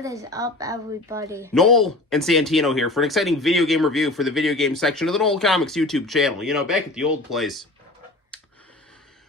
What is up, everybody? Noel and Santino here for an exciting video game review for the video game section of the Noel Comics YouTube channel. You know, back at the old place,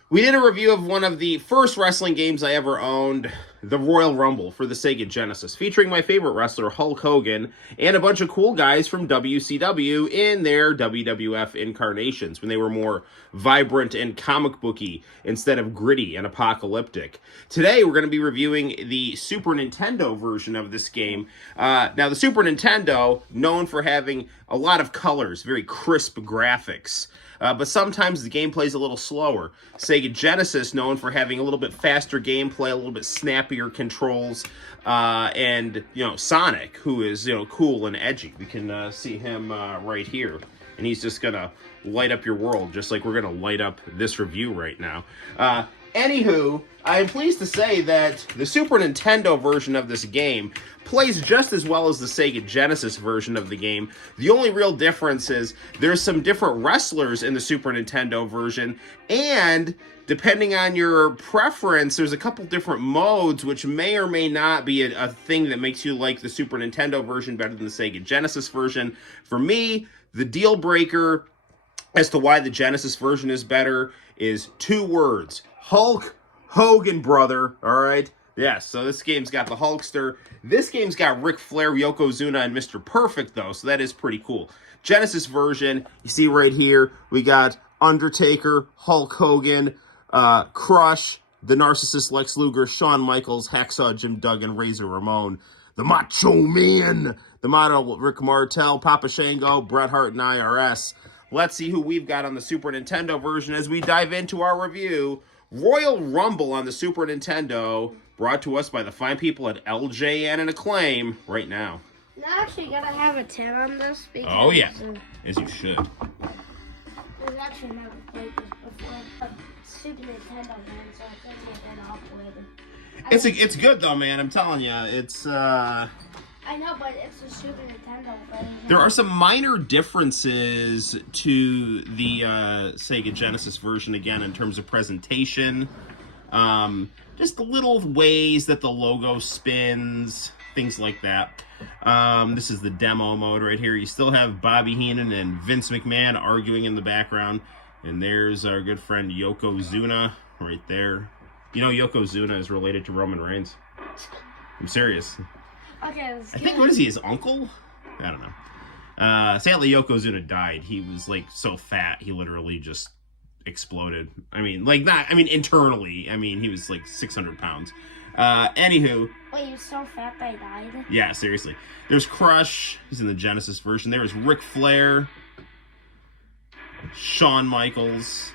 we did a review of one of the first wrestling games I ever owned, the Royal Rumble for the Sega Genesis, featuring my favorite wrestler, Hulk Hogan, and a bunch of cool guys from WCW in their WWF incarnations, when they were more vibrant and comic booky instead of gritty and apocalyptic. Today, we're going to be reviewing the Super Nintendo version of this game. Now, the Super Nintendo, known for having a lot of colors, very crisp graphics, but sometimes the gameplay is a little slower. Sega Genesis, known for having a little bit faster gameplay, a little bit snappier controls, and, you know, Sonic, who is, you know, cool and edgy. We can see him right here, and he's just gonna light up your world, just like we're gonna light up this review right now. Anywho, I'm pleased to say that the Super Nintendo version of this game plays just as well as the Sega Genesis version of the game. The only real difference is there's some different wrestlers in the Super Nintendo version, and depending on your preference, there's a couple different modes, which may or may not be a thing that makes you like the Super Nintendo version better than the Sega Genesis version. For me, the deal breaker as to why the Genesis version is better is two words: Hulk Hogan, brother. All right? Yes, so this game's got the Hulkster. This game's got Ric Flair, Yokozuna, and Mr. Perfect, though, so that is pretty cool. Genesis version, you see right here, we got Undertaker, Hulk Hogan, Crush, the narcissist Lex Luger, Shawn Michaels, Hacksaw Jim Duggan, Razor Ramon, the Macho Man, the model Rick Martel, Papa Shango, Bret Hart, and IRS. Let's see who we've got on the Super Nintendo version as we dive into our review. Royal Rumble on the Super Nintendo, brought to us by the fine people at LJN and Acclaim right now. I'm actually gonna have a 10 on this because... Oh, yeah. As you should. We've actually never played this before, but Super Nintendo game, so I think we'll get off with it. It's good, though, man. I'm telling you. It's, I know, but it's a Super Nintendo thing. There are some minor differences to the Sega Genesis version, again, in terms of presentation. Just the little ways that the logo spins, things like that. This is the demo mode right here. You still have Bobby Heenan and Vince McMahon arguing in the background. And there's our good friend Yokozuna right there. You know Yokozuna is related to Roman Reigns. I'm serious. Okay, I think, what is he, his uncle? I don't know. Sadly, Yokozuna died. He was, like, so fat, he literally just exploded. I mean, like, internally. I mean, he was, like, 600 pounds. Anywho. Wait, he was so fat that he died? Yeah, seriously. There's Crush. He's in the Genesis version. There's Ric Flair. Shawn Michaels.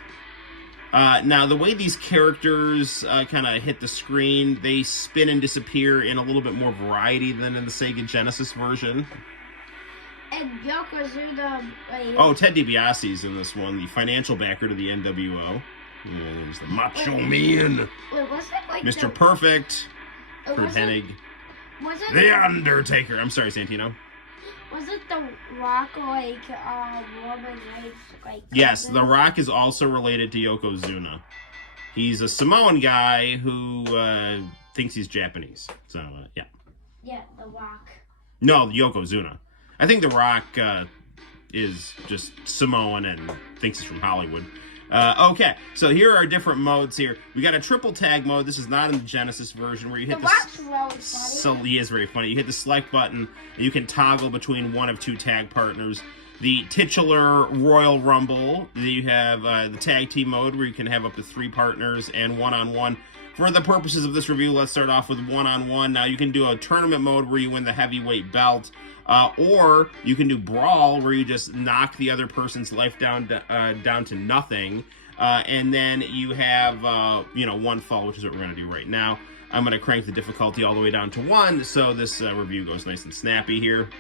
Now, the way these characters kind of hit the screen, they spin and disappear in a little bit more variety than in the Sega Genesis version. And Yokozuna... Oh, Ted DiBiase's in this one, the financial backer to the NWO. Yeah, there's the Macho Man. Wait, was it like Mr. Perfect. Kurt Hennig. Was it The Undertaker. I'm sorry, Santino. Was it The Rock, like, Roman Reigns, like... Yes, cousin? The Rock is also related to Yokozuna. He's a Samoan guy who thinks he's Japanese. So, yeah. Yeah, The Rock. No, Yokozuna. I think The Rock is just Samoan and thinks he's from Hollywood. Okay, so here are different modes here. We got a triple tag mode. This is not in the Genesis version where you hit The Rock's really funny. So he is very funny. You hit the select button, and you can toggle between one of two tag partners. The titular Royal Rumble, you have the tag team mode where you can have up to 3 partners and one-on-one. For the purposes of this review, let's start off with one-on-one. Now, you can do a tournament mode where you win the heavyweight belt, or you can do Brawl, where you just knock the other person's life down to nothing, and then you have, one fall, which is what we're going to do right now. I'm going to crank the difficulty all the way down to 1, so this review goes nice and snappy here.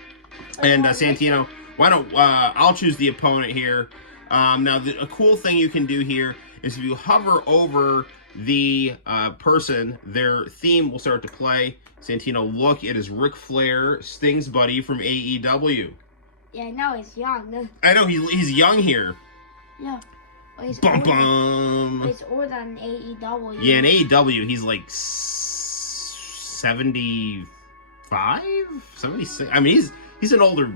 And, Santino, why don't, I'll choose the opponent here. Now, a cool thing you can do here is if you hover over the person, their theme will start to play. Santino, look, it is Ric Flair, Sting's buddy from AEW. Yeah, I know, he's young. I know, he's young here. Yeah. Well, he's Bum older. bum. He's older than AEW. Yeah, in AEW, he's like 73 76. I mean, he's an older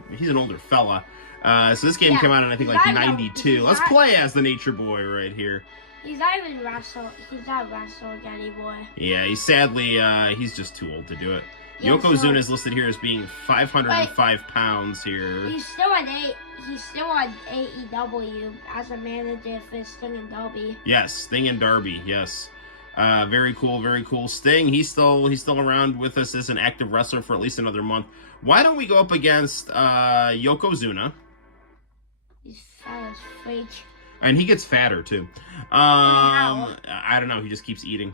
fella. So this game came out in I think like 92. Let's play as the Nature Boy right here. He's not even wrestling. He's not wrestling anymore. Yeah, he's sadly he's just too old to do it. Yokozuna is listed here as being 505 pounds here. He's still on AEW as a manager for Sting and Darby. Yes, Sting and Darby. Yes, very cool, very cool. Sting, he's still around with us as an active wrestler for at least another month. Why don't we go up against Yokozuna? He's fat as freak. And he gets fatter too. I don't know. He just keeps eating.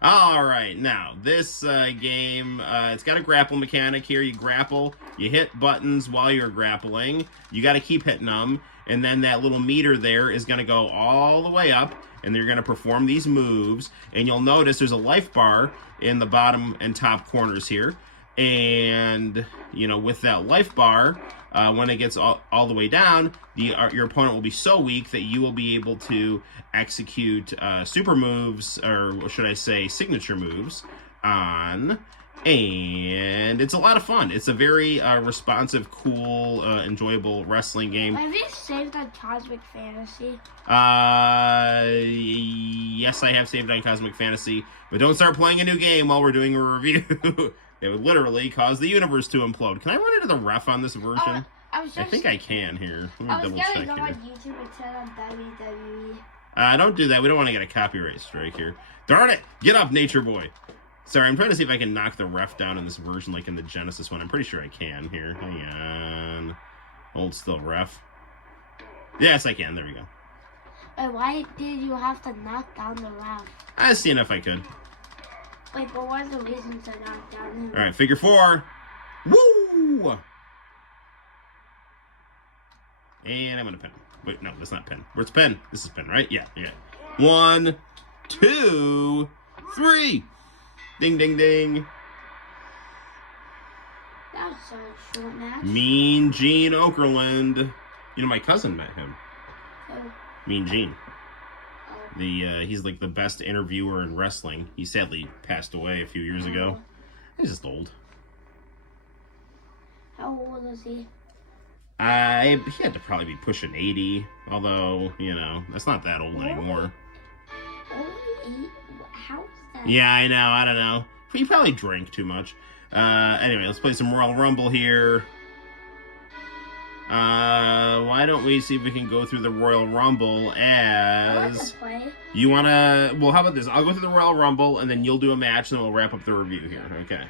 All right, now this game, it's got a grapple mechanic here. You grapple, you hit buttons while you're grappling. You got to keep hitting them, and then that little meter there is going to go all the way up, and they're going to perform these moves. And you'll notice there's a life bar in the bottom and top corners here. And with that life bar, when it gets all the way down, your opponent will be so weak that you will be able to execute super moves, or should I say signature moves, on. And it's a lot of fun. It's a very responsive, cool, enjoyable wrestling game. Have you saved on Cosmic Fantasy? Yes, I have saved on Cosmic Fantasy, but don't start playing a new game while we're doing a review. It would literally cause the universe to implode. Can I run into the ref on this version? I think I can here. Let me I was double check gonna go here. on YouTube and turn on WWE. Don't do that. We don't want to get a copyright strike here. Darn it! Get up, Nature Boy. Sorry, I'm trying to see if I can knock the ref down in this version like in the Genesis one. I'm pretty sure I can here. Hang on. Hold still, ref. Yes, I can. There we go. Wait, why did you have to knock down the ref? I was seeing if I could. Wait, but what's the reason to knock down him? All right, figure four. Woo! And I'm gonna pin. Wait, no, that's not pin. Where's pin? This is pin, right? Yeah. 1, 2, 3. Ding, ding, ding. That was a short match. Mean Gene Okerlund. My cousin met him. Oh. Mean Gene. He's like the best interviewer in wrestling. He sadly passed away a few years ago. He's just old. How old is he? He had to probably be pushing 80, although, that's not that old anymore. Only 8? How is that? Yeah, I know, I don't know. He probably drank too much. Anyway, let's play some Royal Rumble here. Why don't we see if we can go through the Royal Rumble as... I want to play. You want to... Well, how about this? I'll go through the Royal Rumble, and then you'll do a match, and then we'll wrap up the review here, okay?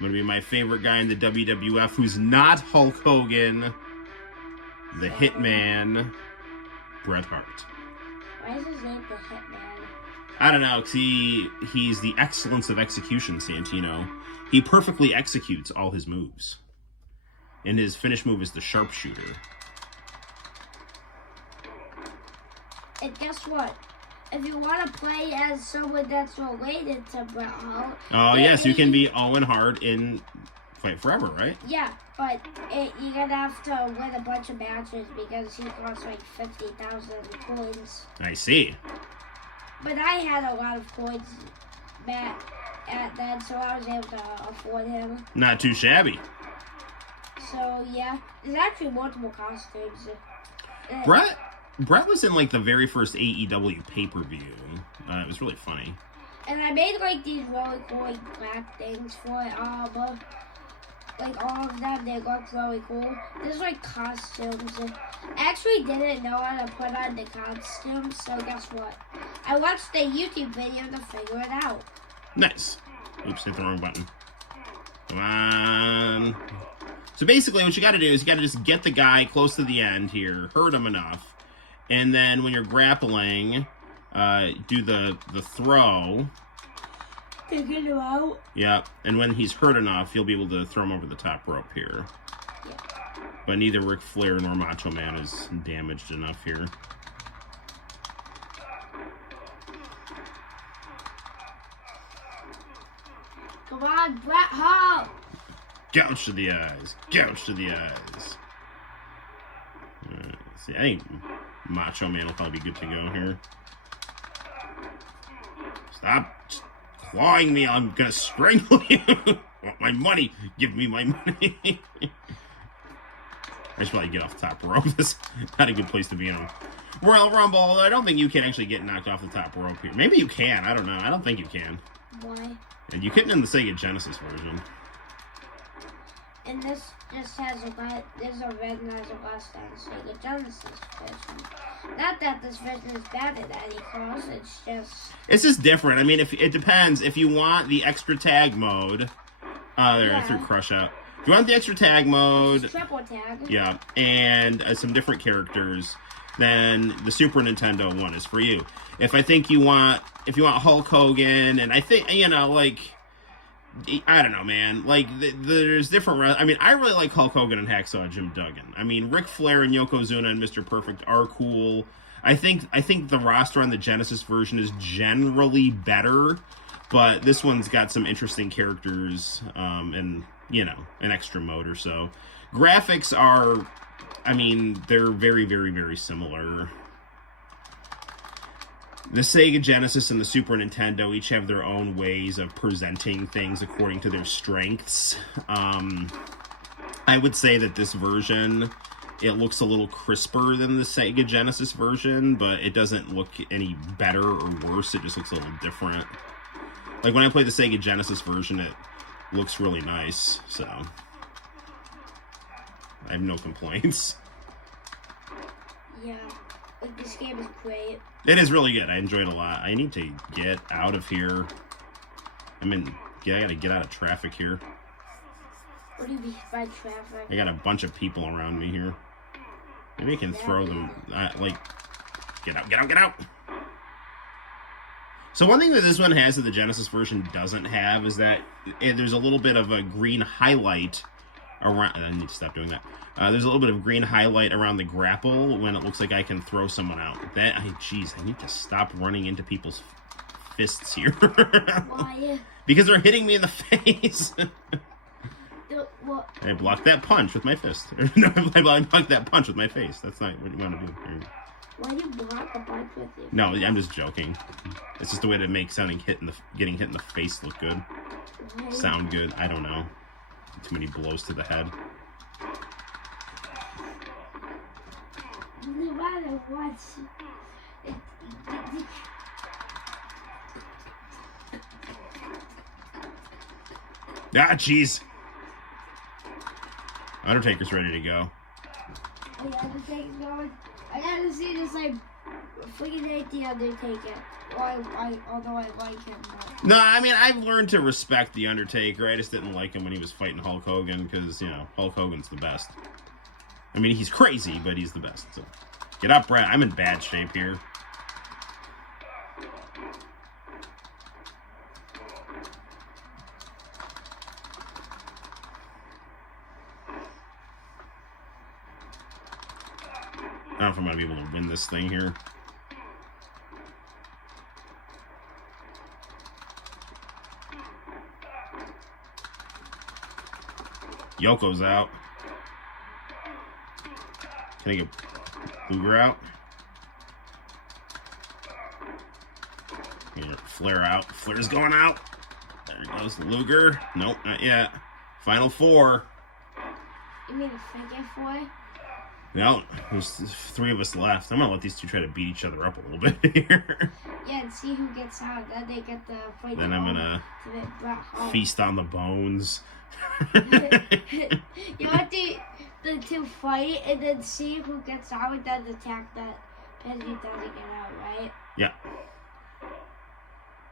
I'm going to be my favorite guy in the WWF who's not Hulk Hogan, the Hitman, Bret Hart. Why is his name the Hitman? I don't know, because he's the excellence of execution, Santino. He perfectly executes all his moves. And his finish move is the sharpshooter. And guess what? If you want to play as someone that's related to Bret Hart... Oh, yes, you can be Owen Hart in Fight Forever, right? Yeah, but you're going to have to win a bunch of matches because he costs like 50,000 coins. I see. But I had a lot of coins at that, so I was able to afford him. Not too shabby. So, yeah. There's actually multiple costumes. Bret was in, like, the very first AEW pay-per-view. It was really funny. And I made, like, these really cool, like, black things for it. Like, all of them, they look really cool. There's, like, costumes. I actually didn't know how to put on the costumes, so guess what? I watched a YouTube video to figure it out. Nice. Oops, hit the wrong button. Come on. So basically what you got to do is you got to just get the guy close to the end here, hurt him enough, and then when you're grappling, do the throw. To get him out? Yeah, and when he's hurt enough, you'll be able to throw him over the top rope here. Yeah. But neither Ric Flair nor Macho Man is damaged enough here. Come on, Bret Hart! Gouge to the eyes. Gouge to the eyes. See, I think Macho Man will probably be good to go here. Stop. clawing me. I'm gonna strangle you. Want my money? Give me my money. I should probably get off the top rope. This is not a good place to be in a Royal Rumble. Although I don't think you can actually get knocked off the top rope here. Maybe you can. I don't know. I don't think you can. Why? And you couldn't in the Sega Genesis version. And this just has a red, there's a red and has a less than Sega Genesis version. Not that this version is bad at any cost, it's just different. I mean, if it depends. If you want the extra tag mode, I threw Crush out. If you want the extra tag mode, triple tag, yeah, and some different characters, then the Super Nintendo one is for you. If you want Hulk Hogan, and I think, you know, like, I don't know, man. Like, there's different. I mean, I really like Hulk Hogan and Hacksaw Jim Duggan. I mean, Ric Flair and Yokozuna and Mr. Perfect are cool. I think the roster on the Genesis version is generally better, but this one's got some interesting characters, and, you know, an extra mode or so. Graphics are, I mean, they're very, very, very similar. The Sega Genesis and the Super Nintendo each have their own ways of presenting things according to their strengths. I would say that this version, it looks a little crisper than the Sega Genesis version, but it doesn't look any better or worse. It just looks a little different. Like, when I play the Sega Genesis version, it looks really nice, so I have no complaints. Yeah. Like, this game is great. It is really good. I enjoyed it a lot. I need to get out of here. I gotta get out of traffic here. What do you mean by traffic? I got a bunch of people around me here. Maybe I can throw them. Get out. So one thing that this one has that the Genesis version doesn't have is that there's a little bit of a green highlight around. I need to stop doing that. There's a little bit of green highlight around the grapple when it looks like I can throw someone out. Jeez, I need to stop running into people's fists here. Why? Because they're hitting me in the face. What? I blocked that punch with my fist. No, I blocked that punch with my face. That's not what you want to do. Why do you block a punch with it? No, I'm just joking. It's just a way to make getting hit in the face look good. Why? Sound good. I don't know. Too many blows to the head. No matter what. Ah, jeez. Undertaker's ready to go. Oh, yeah, Undertaker's going. I gotta see this, like, freaking hate the Undertaker. Although I like him. But... No, I mean, I've learned to respect the Undertaker. I just didn't like him when he was fighting Hulk Hogan because, you know, Hulk Hogan's the best. I mean, he's crazy, but he's the best. So, get up, Brad. I'm in bad shape here. I don't know if I'm going to be able to win this thing here. Yoko's out. Can I get Luger out? Here, Flair out. Flair's going out. There he goes. Luger. Nope, not yet. Final four. You mean a figure four? No, there's 3 of us left. I'm gonna let these two try to beat each other up a little bit here. Yeah, and see who gets out. Then they get the fight. Then I'm gonna feast on the bones. You want the two fight and then see who gets out and then attack that person who doesn't get out, right? Yeah.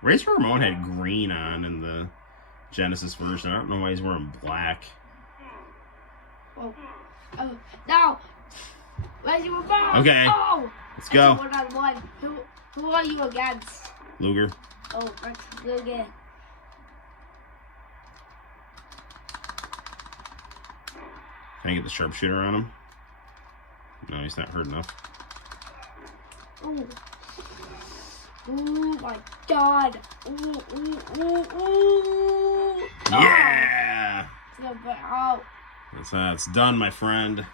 Razor Ramon had green on in the Genesis version. I don't know why he's wearing black. Oh, no! Razor Ramon! Okay. Oh! Let's go. One-on-one. Who are you against? Luger. Oh, Luger. Can I get the sharpshooter on him? No, he's not hurt enough. Ooh. Oh my god. Ooh, ooh, ooh, ooh. Yeah! Oh. It's done, my friend.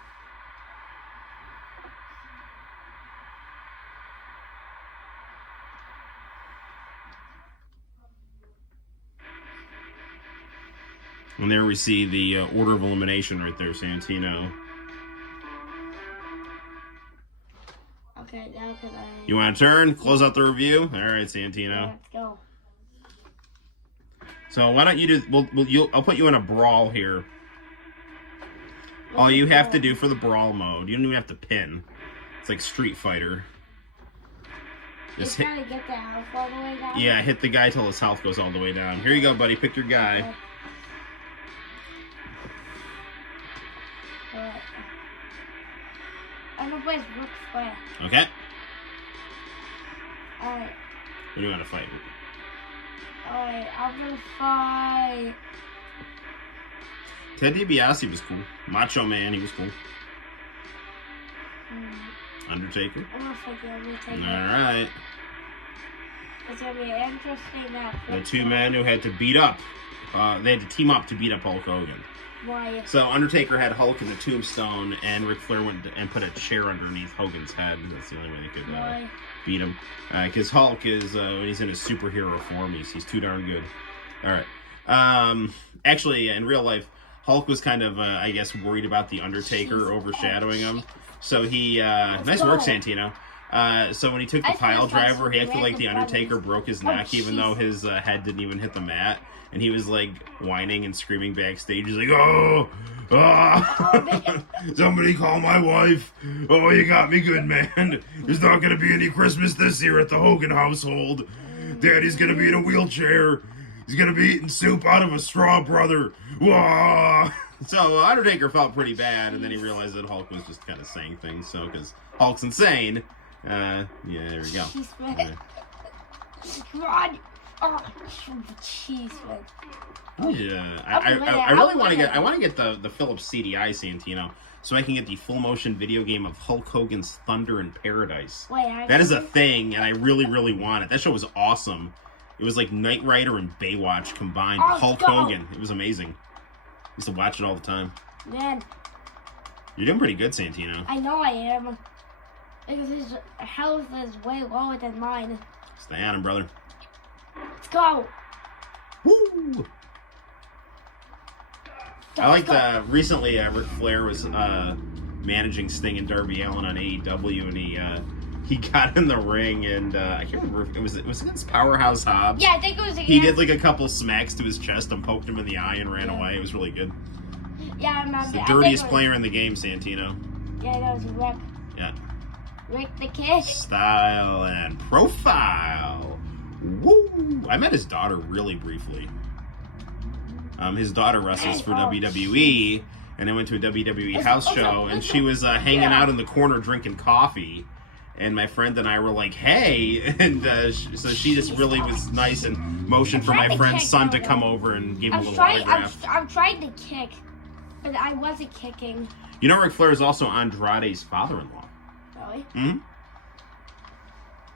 And there we see the order of elimination right there, Santino. Okay, now can I... You want to turn? Close out the review? All right, Santino. Yeah, let's go. So why don't you do... I'll put you in a brawl here. All you have to do for the brawl mode, you don't even have to pin. It's like Street Fighter. Just trying to get the health all the way down? Yeah, hit the guy till his health goes all the way down. Here you go, buddy. Pick your guy. Okay. I'm gonna play Ric Flair. Okay. Alright. What do you want to fight? Alright, I'm gonna fight... Ted DiBiase was cool. Macho Man, he was cool. Undertaker. I'm gonna fight the Undertaker. Alright. It's gonna be interesting that... The two men who had to beat up. They had to team up to beat up Hulk Hogan. Why? So Undertaker had Hulk in the tombstone, and Ric Flair went and put a chair underneath Hogan's head. That's the only way they could beat him. Because Hulk is, when he's in his superhero form, he's too darn good. Alright. Actually, in real life, Hulk was kind of, I guess, worried about the Undertaker overshadowing him. So he, nice work, Santino. So when he took the pile driver, he acted like the Undertaker broke his neck, even though his head didn't even hit the mat. And he was like whining and screaming backstage. He's like, "Oh, somebody call my wife. Oh, you got me good, man. There's not going to be any Christmas this year at the Hogan household. Daddy's going to be in a wheelchair. He's going to be eating soup out of a straw, brother." Wah! So Undertaker felt pretty bad, and then he realized that Hulk was just kind of saying things. So, because Hulk's insane. Yeah, there we go. Come on. Oh, jeez, man. Yeah, I really want to get. I want to get the Philips CDI, Santino, so I can get the full motion video game of Hulk Hogan's Thunder in Paradise. Wait, that is a thing, and I really, really want it. That show was awesome. It was like Knight Rider and Baywatch combined with Hulk Hogan. It was amazing. I used to watch it all the time. Man, you're doing pretty good, Santino. I know I am. Because his health is way lower than mine. Stay on him, brother. Let's go. Woo! I like the recently Ric Flair was managing Sting and Darby Allin on AEW, and he got in the ring, and I can't remember if it was against Powerhouse Hobbs. Yeah, I think it was against... He did like a couple smacks to his chest and poked him in the eye and ran away. It was really good. Yeah, I remember. He's the dirtiest player in the game, Santino. Yeah, that was Rick. Yeah. Rick the Kid. Style and profile. Woo! I met his daughter really briefly. His daughter wrestles for WWE, and I went to a WWE house show, and she was hanging out in the corner drinking coffee, and my friend and I were like, "Hey!" And so she just really was nice and motioned for my friend's son to come over and give him a little autograph. I'm trying to kick, but I wasn't kicking. You know, Ric Flair is also Andrade's father-in-law. Really? Hmm.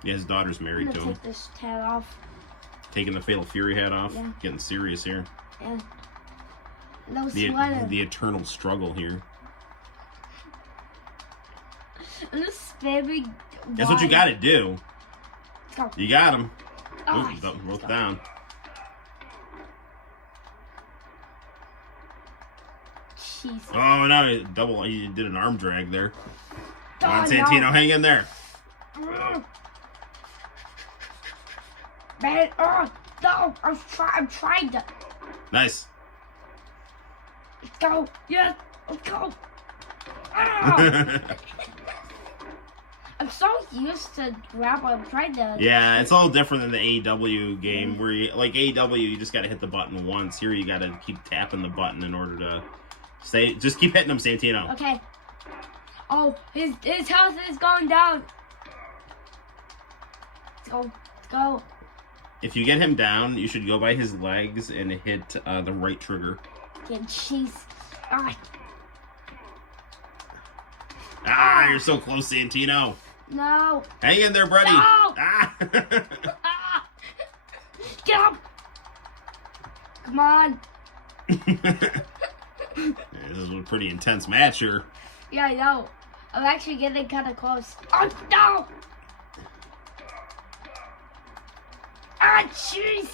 Yeah, his daughter's married to him. Take this hat off. Taking the Fatal Fury hat off. Yeah. Getting serious here. Yeah. No sweater. The eternal struggle here. I'm just spamming. That's what you got to do. Go. You got him. Oh, Both down. Jeez. Oh no! Double. You did an arm drag there. Come on, Oh, Santino, no. hang in there. Man, no! I'm trying to. Nice. Let's go. Yes. Let's go. Ah! I'm so used to grapple. I'm trying to. Yeah, it's all different than the AEW game where you, like AEW, you just got to hit the button once. Here, you got to keep tapping the button in order to stay. Just keep hitting them, Santino. Okay. Oh, his health is going down. Let's go. Let's go. If you get him down, you should go by his legs and hit the right trigger. Get cheese. Ah, you're so close, Santino. No. Hang in there, buddy. No. Ah. Get up. Come on. This is a pretty intense match here. Yeah, I know. I'm actually getting kind of close. Oh, no. Ah, jeez.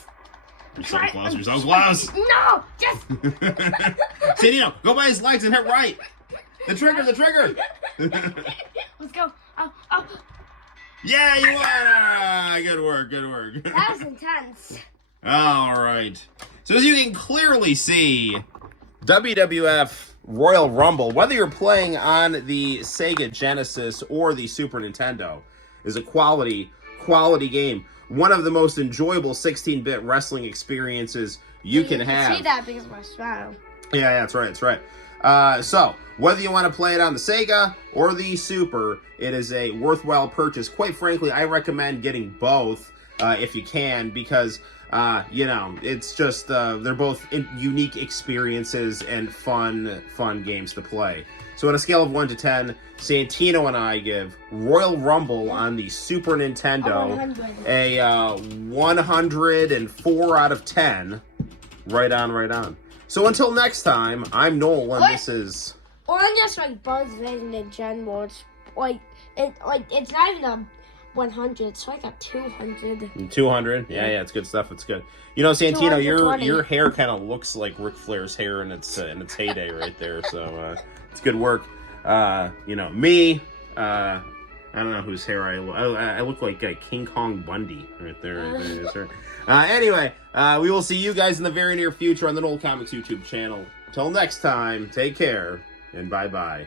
You're so close. You're so close. No, just. Santino, go by his legs and hit right. The trigger. The trigger. Let's go. Oh. Yeah, you won. Ah, good work. Good work. That was intense. All right. So as you can clearly see, WWF Royal Rumble, whether you're playing on the Sega Genesis or the Super Nintendo, is a quality game. One of the most enjoyable 16-bit wrestling experiences you can have. You can see that because of my smile. Yeah, that's right. That's right. So, whether you want to play it on the Sega or the Super, it is a worthwhile purchase. Quite frankly, I recommend getting both if you can, because it's just they're both unique experiences and fun games to play. So on a scale of 1 to 10, Santino and I give Royal Rumble on the Super Nintendo a 104 out of 10. Right on. So until next time, I'm Noel, and this is... Or I'm just Buzz Vision in general. It's not even a 100, it's like a 200. 200? Yeah, it's good stuff. It's good. Santino, your hair kind of looks like Ric Flair's hair in its heyday right there. So it's good work. Me, I don't know whose hair I look like King Kong Bundy right there. Anyway, we will see you guys in the very near future on the Noel Comics YouTube channel. Till next time, take care and bye-bye.